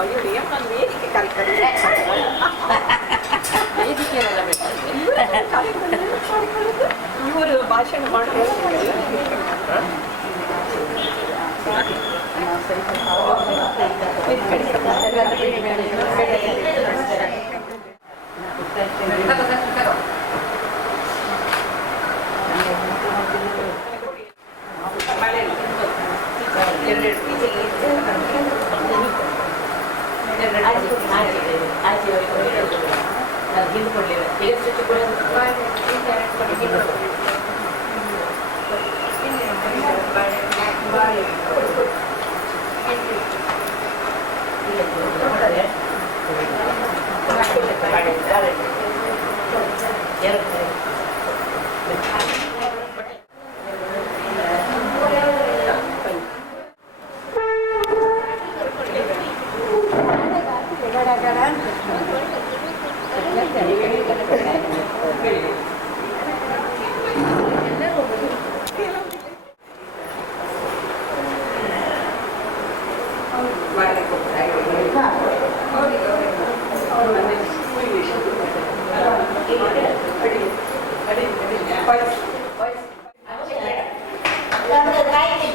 ಅಯ್ಯೋ ಒಂದು ವೇದಿಕೆ ಕಾರ್ಯಕ್ರಮ ವೇದಿಕೆಯಲ್ಲ ಇವರು ಭಾಷಣ ಮಾಡಿ ನಮ್ದು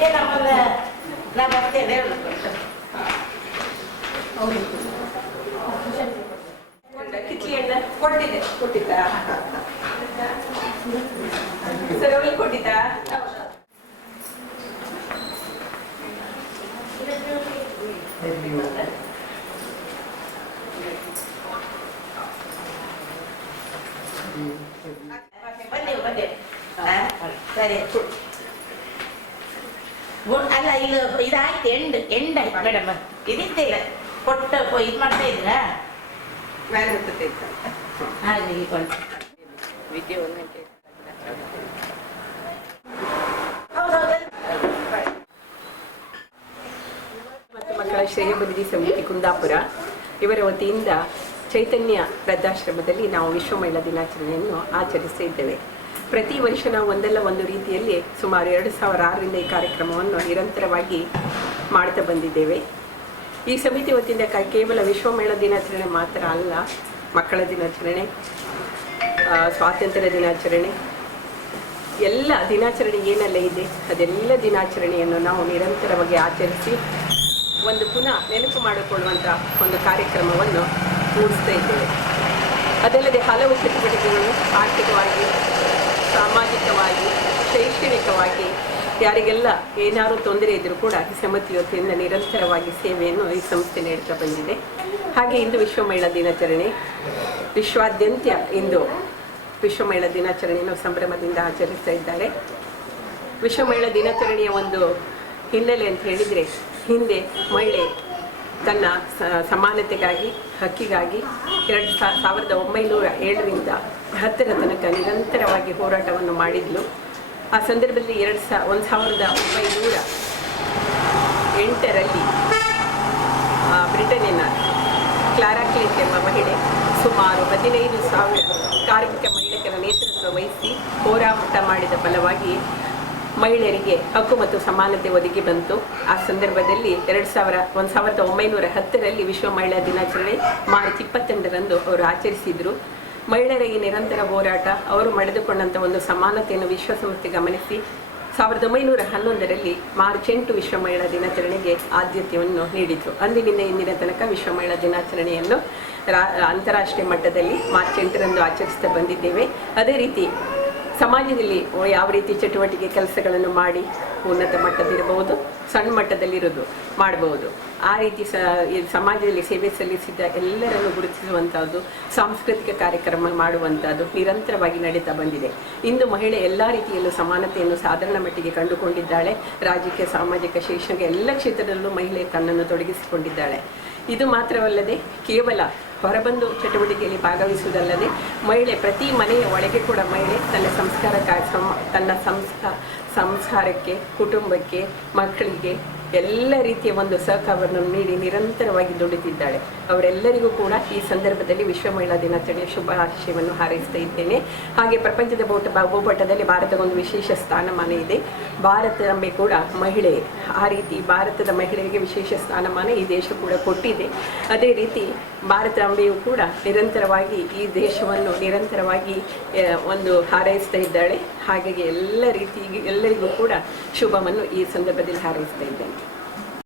ಕಾಯ್ತಿದ್ದೆ ನಮ್ಮನ್ನ ನಾ ಬರ್ತೇನೆ ಕಿತ್ಲಿ ಎಣ್ಣೆ ಕೊಟ್ಟಿದ್ದೆ ಕೊಟ್ಟಿದ್ದ ಸರ್ ಅವಳಿಗೆ ಕೊಟ್ಟಿದ್ದ ಬಂದೆ ಬಂದೆ ಹಾ? ಸರಿ ಗು- ಅಲ್ಲ ಇದು ಇದಾಯ್ತು ಎಂಡ್ ಎಂಡ್ ಆಯ್ತು ಮೇಡಮ್ ಇದಿತ್ತಿಲ್ಲ ಕೊಟ್ಟ ಇದು ಮಾಡ್ತಾ ಇದ್ರಾ ಮೇಲೆ ಹತ್ತುತ್ತೆ ಇತ್ತು. ಹಾಗೆ ಇಟ್ಕೊಂಡು ವಿದ್ಯೆ ಒಂದು ಗಂಟೆ ಹೌದೌದು ಮತ್ತು ಮಕ್ಕಳ ಶ್ರೇಯೋಭಿವೃದ್ಧಿ ಸಮಿತಿ ಕುಂದಾಪುರ ಇವರ ವತಿಯಿಂದ ಚೈತನ್ಯ ವೃದ್ಧಾಶ್ರಮದಲ್ಲಿ ನಾವು ವಿಶ್ವ ಮಹಿಳಾ ದಿನಾಚರಣೆಯನ್ನು ಆಚರಿಸ್ತಾ ಇದ್ದೇವೆ ಪ್ರತಿ ವರ್ಷ ನಾವು ಒಂದಲ್ಲ ಒಂದು ರೀತಿಯಲ್ಲಿ ಸುಮಾರು ಎರಡು ಸಾವಿರ ಆರರಿಂದ ಈ ಕಾರ್ಯಕ್ರಮವನ್ನು ನಿರಂತರವಾಗಿ ಮಾಡ್ತಾ ಬಂದಿದ್ದೇವೆ. ಈ ಸಮಿತಿ ವತಿಯಿಂದ ಕೇವಲ ವಿಶ್ವ ಮಹಿಳಾ ದಿನಾಚರಣೆ ಮಾತ್ರ ಅಲ್ಲ, ಮಕ್ಕಳ ದಿನಾಚರಣೆ ಸ್ವಾತಂತ್ರ್ಯ ದಿನಾಚರಣೆ, ಎಲ್ಲ ದಿನಾಚರಣೆ ಏನೆಲ್ಲ ಇದೆ, ಅದೆಲ್ಲ ದಿನಾಚರಣೆಯನ್ನು ನಾವು ನಿರಂತರವಾಗಿ ಆಚರಿಸಿ ಒಂದು ಪುನಃ ನೆನಪು ಮಾಡಿಕೊಳ್ಳುವಂಥ ಒಂದು ಕಾರ್ಯಕ್ರಮವನ್ನು ಮೂಡಿಸ್ತಾ ಇದ್ದೇವೆ. ಅದಲ್ಲದೆ ಹಲವು ಚಟುವಟಿಕೆಗಳು ಆರ್ಥಿಕವಾಗಿ ಸಾಮಾಜಿಕವಾಗಿ, ಶೈಕ್ಷಣಿಕವಾಗಿ ಯಾರಿಗೆಲ್ಲ ಏನಾದರೂ ತೊಂದರೆ ಇದ್ದರೂ ಕೂಡ ಈ ಸಮಿತಿ ವತಿಯಿಂದ ನಿರಂತರವಾಗಿ ಸೇವೆಯನ್ನು ಈ ಸಂಸ್ಥೆ ನೀಡ್ತಾ ಬಂದಿದೆ. ಹಾಗೆ ಇಂದು ವಿಶ್ವ ಮಹಿಳಾ ದಿನಾಚರಣೆ, ವಿಶ್ವಾದ್ಯಂತ ಇಂದು ವಿಶ್ವ ಮಹಿಳಾ ದಿನಾಚರಣೆಯನ್ನು ಸಂಭ್ರಮದಿಂದ ಆಚರಿಸ್ತಾ ಇದ್ದಾರೆ. ವಿಶ್ವ ಮಹಿಳಾ ದಿನಾಚರಣೆಯ ಒಂದು ಹಿನ್ನೆಲೆ ಅಂತ ಹೇಳಿದರೆ, ಹಿಂದೆ ಮಹಿಳೆ ತನ್ನ ಸಮಾನತೆಗಾಗಿ, ಹಕ್ಕಿಗಾಗಿ ಎರಡು ಸಾವಿರದ ಒಂಬೈನೂರ ಏಳರಿಂದ ಹತ್ತರ ತನಕ ನಿರಂತರವಾಗಿ ಹೋರಾಟವನ್ನು ಮಾಡಿದ್ಲು. ಆ ಸಂದರ್ಭದಲ್ಲಿ ಎರಡು ಸಾ, ಒಂದು ಸಾವಿರದ ಒಂಬೈನೂರ ಎಂಟರಲ್ಲಿ ಬ್ರಿಟನಿನ ಕ್ಲಾರಾ ಕ್ಲಿಂಟ್ ಎಂಬ ಮಹಿಳೆ ಸುಮಾರು ಹದಿನೈದು ಸಾವಿರ ಕಾರ್ಮಿಕ ಮಹಿಳೆಯರ ನೇತೃತ್ವ ವಹಿಸಿ ಹೋರಾಟ ಮಾಡಿದ ಫಲವಾಗಿ ಮಹಿಳೆಯರಿಗೆ ಹಕ್ಕು ಮತ್ತು ಸಮಾನತೆ ಒದಗಿ ಬಂತು. ಆ ಸಂದರ್ಭದಲ್ಲಿ ಎರಡು ಸಾವಿರ, ಒಂದು ಸಾವಿರದ ಒಂಬೈನೂರ ಹತ್ತರಲ್ಲಿ ವಿಶ್ವ ಮಹಿಳಾ ದಿನಾಚರಣೆ ಮಾರ್ಚ್ ಇಪ್ಪತ್ತೆಂಟರಂದು ಅವರು ಆಚರಿಸಿದರು. ಮಹಿಳೆಯರಿಗೆ ನಿರಂತರ ಹೋರಾಟ, ಅವರು ಮಡೆದುಕೊಂಡಂಥ ಒಂದು ಸಮಾನತೆಯನ್ನು ವಿಶ್ವಸಂಸ್ಥೆ ಗಮನಿಸಿ, ಸಾವಿರದ ಒಂಬೈನೂರ ಹನ್ನೊಂದರಲ್ಲಿ ಮಾರ್ಚ್ ಎಂಟು ವಿಶ್ವ ಮಹಿಳಾ ದಿನಾಚರಣೆಗೆ ಆದ್ಯತೆಯನ್ನು ನೀಡಿತು ಅಂದಿನಿಂದ ಇಂದಿನ ತನಕ ವಿಶ್ವ ಮಹಿಳಾ ದಿನಾಚರಣೆಯನ್ನು ರಾ, ಅಂತಾರಾಷ್ಟ್ರೀಯ ಮಟ್ಟದಲ್ಲಿ ಮಾರ್ಚ್ ಎಂಟರಂದು ಆಚರಿಸ್ತಾ ಬಂದಿದ್ದೇವೆ. ಅದೇ ರೀತಿ ಸಮಾಜದಲ್ಲಿ ಯಾವ ರೀತಿ ಚಟುವಟಿಕೆ ಕೆಲಸಗಳನ್ನು ಮಾಡಿ ಉನ್ನತ ಮಟ್ಟದಲ್ಲಿರಬಹುದು ಸಣ್ಣ ಮಟ್ಟದಲ್ಲಿರೋದು ಮಾಡಬಹುದು. ಆ ರೀತಿ ಸಮಾಜದಲ್ಲಿ ಸೇವೆ ಸಲ್ಲಿಸಿದ ಎಲ್ಲರನ್ನು ಗುರುತಿಸುವಂಥದ್ದು ಸಾಂಸ್ಕೃತಿಕ ಕಾರ್ಯಕ್ರಮ ಮಾಡುವಂಥದ್ದು ನಿರಂತರವಾಗಿ ನಡೀತಾ ಬಂದಿದೆ. ಇಂದು ಮಹಿಳೆ ಎಲ್ಲ ರೀತಿಯಲ್ಲೂ ಸಮಾನತೆಯನ್ನು ಸಾಧಾರಣ ಮಟ್ಟಿಗೆ ಕಂಡುಕೊಂಡಿದ್ದಾಳೆ. ರಾಜಕೀಯ, ಸಾಮಾಜಿಕ, ಶೈಕ್ಷಣಿಕ ಎಲ್ಲ ಕ್ಷೇತ್ರದಲ್ಲೂ ಮಹಿಳೆ ತನ್ನನ್ನು ತೊಡಗಿಸಿಕೊಂಡಿದ್ದಾಳೆ. ಇದು ಮಾತ್ರವಲ್ಲದೆ ಕೇವಲ ಹೊರಬಂದು ಚಟುವಟಿಕೆಯಲ್ಲಿ ಭಾಗವಹಿಸುವುದಲ್ಲದೆ ಮಹಿಳೆ ಪ್ರತಿ ಮನೆಯ ಒಳಗೆ ಕೂಡ ಮಹಿಳೆ ತನ್ನ ಸಂಸ್ಕಾರ ಕಾರ್ಯಕ್ರಮ, ತನ್ನ ಸಂಸ್ಕಾರ ಸಂಸ್ಕಾರಕ್ಕೆ, ಕುಟುಂಬಕ್ಕೆ, ಮಕ್ಕಳಿಗೆ ಎಲ್ಲ ರೀತಿಯ ಒಂದು ಸಹಕಾರವನ್ನು ನೀಡಿ ನಿರಂತರವಾಗಿ ದುಡಿತಿದ್ದಾಳೆ. ಅವರೆಲ್ಲರಿಗೂ ಕೂಡ ಈ ಸಂದರ್ಭದಲ್ಲಿ ವಿಶ್ವ ಮಹಿಳಾ ದಿನಾಚರಣೆಯ ಶುಭಾಶಯವನ್ನು ಹಾರೈಸ್ತಾ ಇದ್ದೇನೆ. ಹಾಗೆ ಪ್ರಪಂಚದ ಬೋಟ ಭೂಪಟದಲ್ಲಿ ಭಾರತಕ್ಕೊಂದು ವಿಶೇಷ ಸ್ಥಾನಮಾನ ಇದೆ. ಭಾರತಾಂಬೆ ಕೂಡ ಮಹಿಳೆ, ಆ ರೀತಿ ಭಾರತದ ಮಹಿಳೆಯರಿಗೆ ವಿಶೇಷ ಸ್ಥಾನಮಾನ ಈ ದೇಶ ಕೂಡ ಕೊಟ್ಟಿದೆ. ಅದೇ ರೀತಿ ಭಾರತಾಂಬೆಯು ಕೂಡ ನಿರಂತರವಾಗಿ ಈ ದೇಶವನ್ನು ನಿರಂತರವಾಗಿ ಒಂದು ಹಾರೈಸ್ತಾ ಇದ್ದಾಳೆ. ಹಾಗಾಗಿ ಎಲ್ಲ ರೀತಿ ಎಲ್ಲರಿಗೂ ಕೂಡ ಶುಭವನ್ನು ಈ ಸಂದರ್ಭದಲ್ಲಿ ಹಾರೈಸ್ತಾ ಇದ್ದೇನೆ.